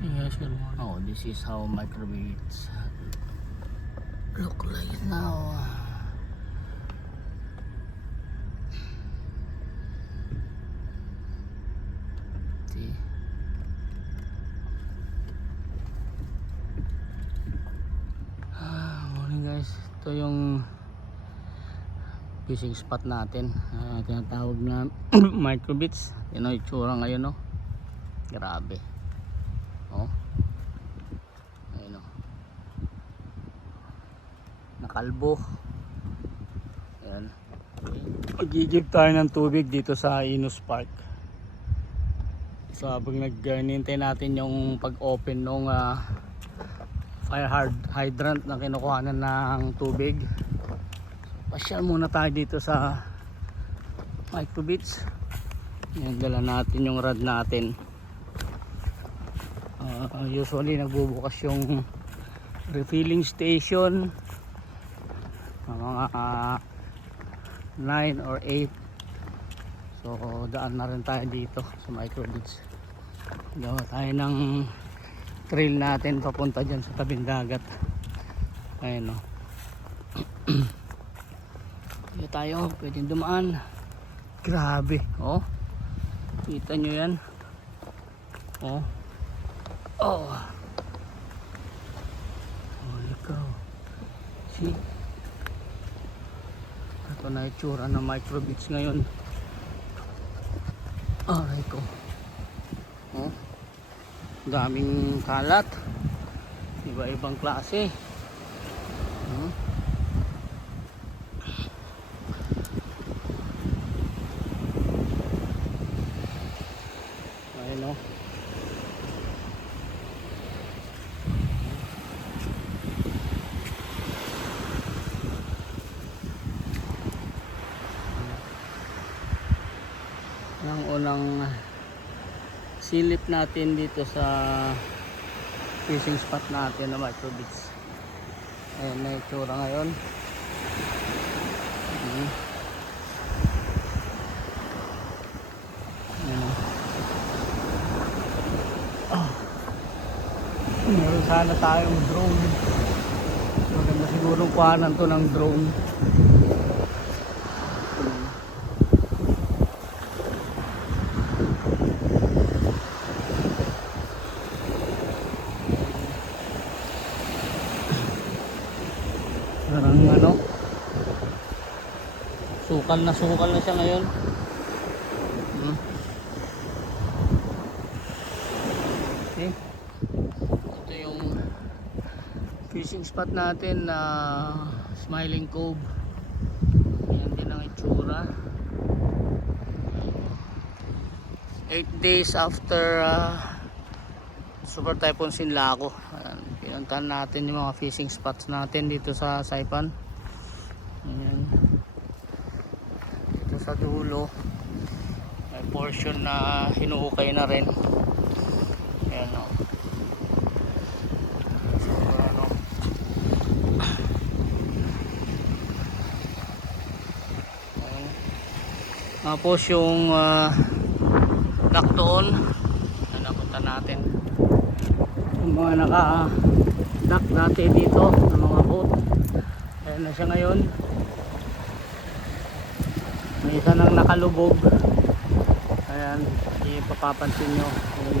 Yes, good morning. Oh, this is how microbeads look like now. See? Morning guys. Ito yung fishing spot natin. Tinatawag na microbeads. Yan ang itsura ngayon, no? Grabe. Oh. Ayun, no? Nakalbo. Ayan. Magigib tayo ng tubig dito sa Inus Park. So habang nag-nintay natin yung pag-open ng fire hydrant na kinukuhanan ng tubig, pasyal muna tayo dito sa microbeads. Yan, dala natin yung rod natin. Usually nagbubukas yung refilling station mga 9 or 8. So daan na rin tayo dito sa microbeads. Gawa tayo ng trail natin papunta dyan sa tabing dagat. Ayun, no? Dito tayo, pwedeng dumaan. Grabe, oh. Kita nyo yan. Oh. Oh. Holy cow. See? Ito na itsura ng microbeads ngayon. Aray ko. Oh. Daming kalat. Iba-ibang klase. Oh. Ayun, oh. Ang unang silip natin dito sa fishing spot natin na microbeads. Ayan na yung tsura ngayon. Ayan. Meron sana tayong drone. Maganda sigurong kuhanan to ng drone. Parang ano, sukal na siya ngayon. Okay. Ito yung fishing spot natin na Smiling Cove. Yan din ang itsura. 8 days after Super Typhoon Sinlaco. Pinuntahan natin yung mga fishing spots natin dito sa Saipan. Ayan. Dito sa dulo may portion na hinuhukay na rin. Ayan, o. So, ano, ayan. Tapos yung dock doon na napunta natin, yung mga naka-dock dati dito ng mga boat. Ayan na siya ngayon. May isa nang nakalubog. Ayan, ipapapansin nyo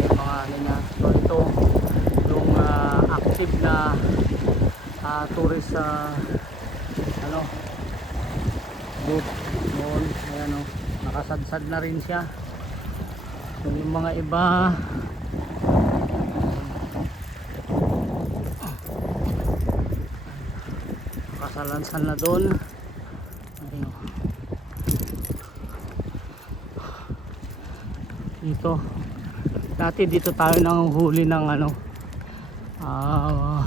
yung mga ano niya. So ito yung active na tourist ano, boat noon. Ayan, o, nakasadsad na rin siya. So yung mga iba kasalansan na doon. Dito dati dito tayo nang huli ng ano,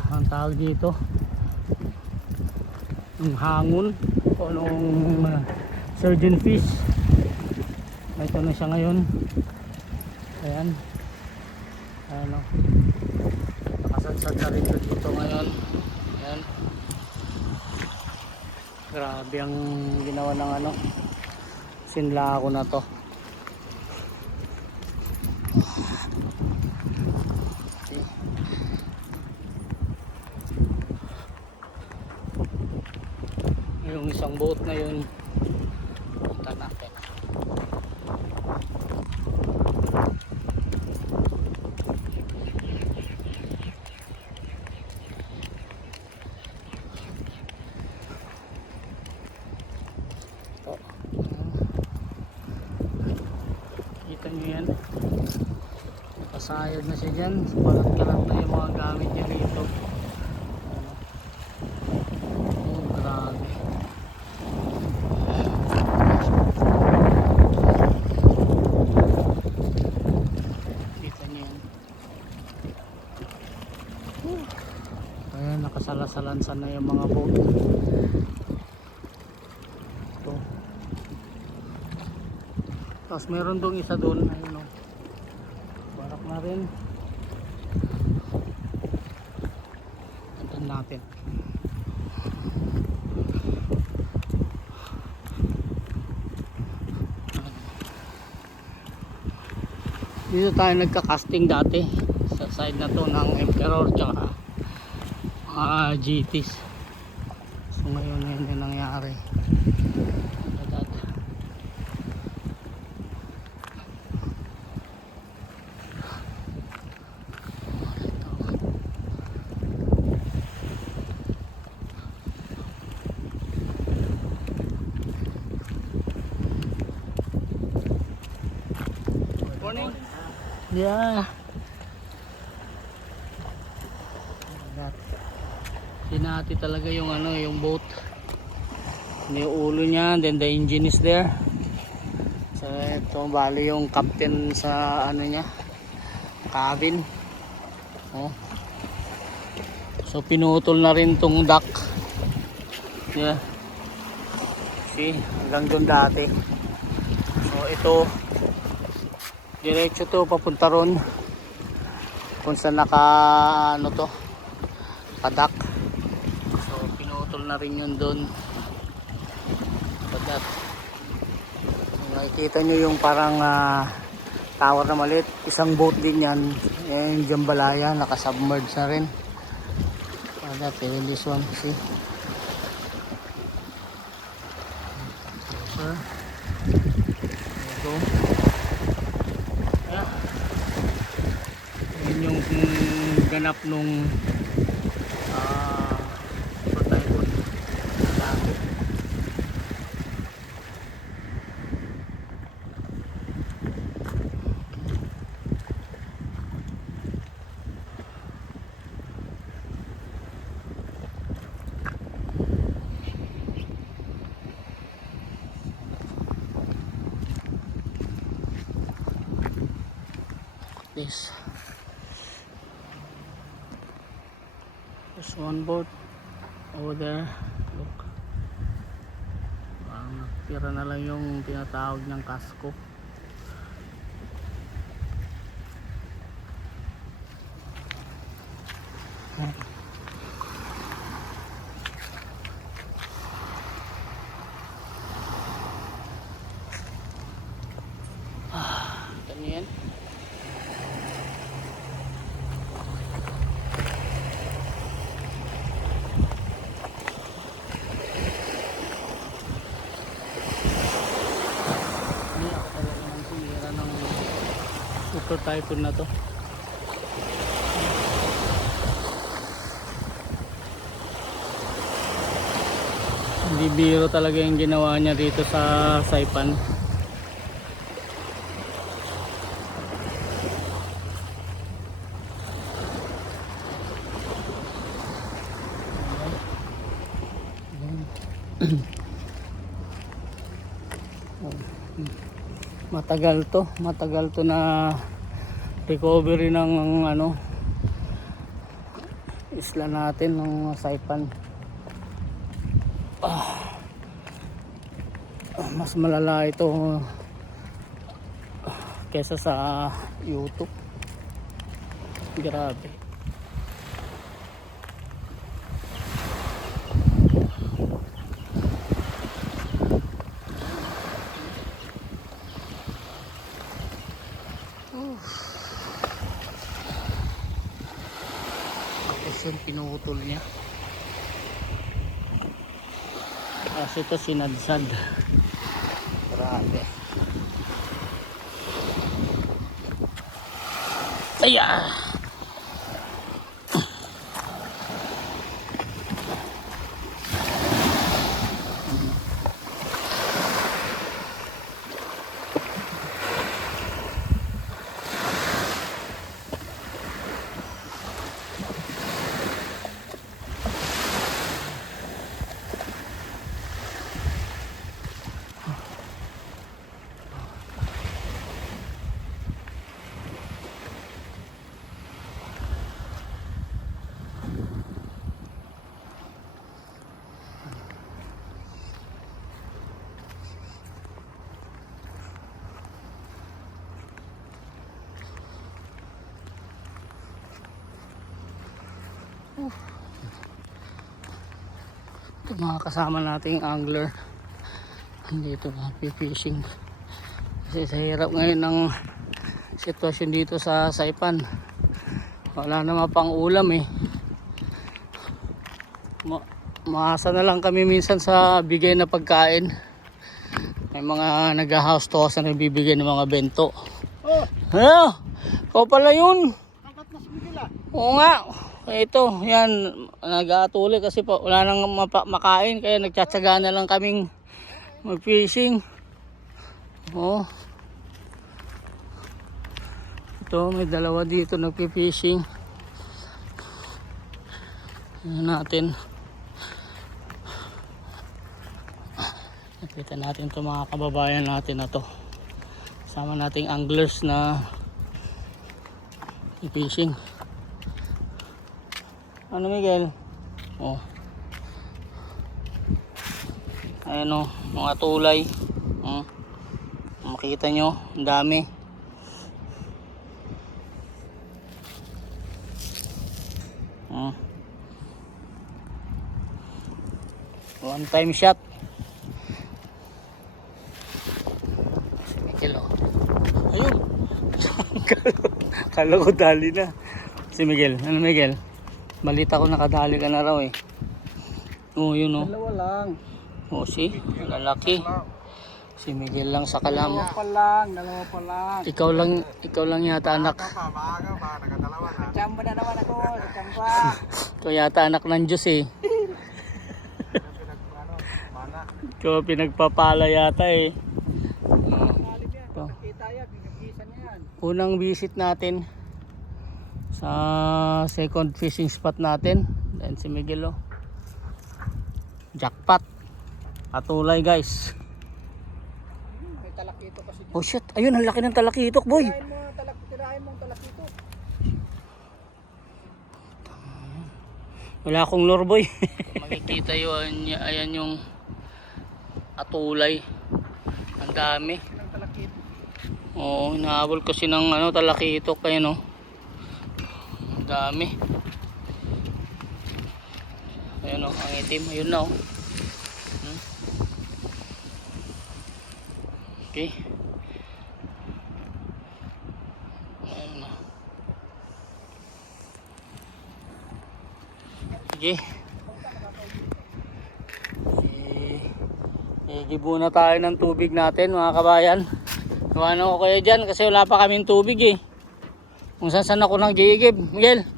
ang tawag dito, yung hangon o nung surgeon fish. Ito na siya ngayon. Ayan, ano, nakasadsad na rin dito ngayon. Ayan, grabe ang ginawa ng ano, Sinlaco na to. Okay. yung isang boat na yun, punta natin. Ito. Kita nyo yan, nakasayad na siya dyan, balat-kalat na yung mga gamit niya dito. Oh, grabe. Kita nyo yan. Ayan, nakasalasalansan na yung mga boat. Ito. Tapos meron dong isa doon, ayun o, barak na rin. Antan natin. Dito tayo nagka-casting dati sa side na to ng Emperor tsaka GTs. So ngayon yun yung nangyari. Morning. Yeah. Sinati talaga yung ano, yung boat. May ulo niya, then the engine is there. So ito bali yung captain sa ano niya, cabin. Oh. So pinutol na rin tong dock. Yeah. See, hanggang doon dati. So ito diretso to papunta ron kung saan naka ano to, padak. So pinutol na rin yun doon. So that, nakikita nyo yung parang tower na maliit, isang boat din yan. Yung jambalaya nakasubmerge na rin. So that, this one, see. So there you go. Yun yung ganap nung typhoon dati. This. There's one boat over there. Look. Parang nakitira na lang yung tinatawag ng kasko. Ito yan. Ito typhoon na to. Hindi biro talaga yung ginawa niya dito sa Saipan. Matagal to na recovery ng ano, isla natin ng Saipan. Mas malala ito kesa sa YouTube. Grabe. Tapos yung pinutol niya. Kasi ito sinadsad. Grabe. Ayan. Ito mga kasama nating angler. Dito fishing. Kasi sa hirap ngayon ng sitwasyon dito sa Saipan. Wala naman pang ulam eh. Maasa na lang kami minsan sa bigay na pagkain. May mga nag-house to sa nagbibigay ng mga bento. Oh, Ano? Ikaw pala yun. angkat na si Miguel ah. Oo nga. Ito, yan, nag-aatuloy kasi pa, wala nang makain kaya nagtsatsaga na lang kaming mag-fishing. Oh. Ito, may dalawa dito nagpi-fishing. Yan natin. Nakita natin ito mga kababayan natin na to. Sama nating anglers na fishing. Ano Miguel? Oh. Ayan o, mga tulay. Makita nyo, ang dami. One time shot. Si Miguel oh. Ayun. Kala ko dali na. Si Miguel, ano Miguel? Balita ko nakadali ka na raw eh. Oh, yun oh. Dalawa lang. Oh, si lalaki. Si Miguel lang sa kalam. Dalawa pa lang. Ikaw lang yata anak. Maaga pa, nakadalawa na. Chamba na naman ako, chamba. Ikaw yata anak ng Diyos eh. Ikaw pinagpapala yata eh. Ito. Kita yan, binagisan yan. Unang visit natin sa second fishing spot natin. Then si Miguel oh. Jackpot. Patulay guys. May talakito kasi. Oh shit, ayun ang laki ng talakitok boy. Tirahin mo ang talakito. Wala akong lure boy. Makikita yun, ayan yung atulay. Ang dami. Ang talakito. Oo, inahabol kasi ng ano, talakitok kayo no. Ang dami. Ayun o, ang itim. Ayun na o. Okay. Ayun na. Sige. Gibo na tayo ng tubig natin mga kabayan. Iwanan ko kayo dyan kasi wala pa kaming tubig eh. Kung saan ako nang giigib. Miguel.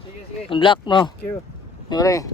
Sige. Ang black no. Cute. Yore.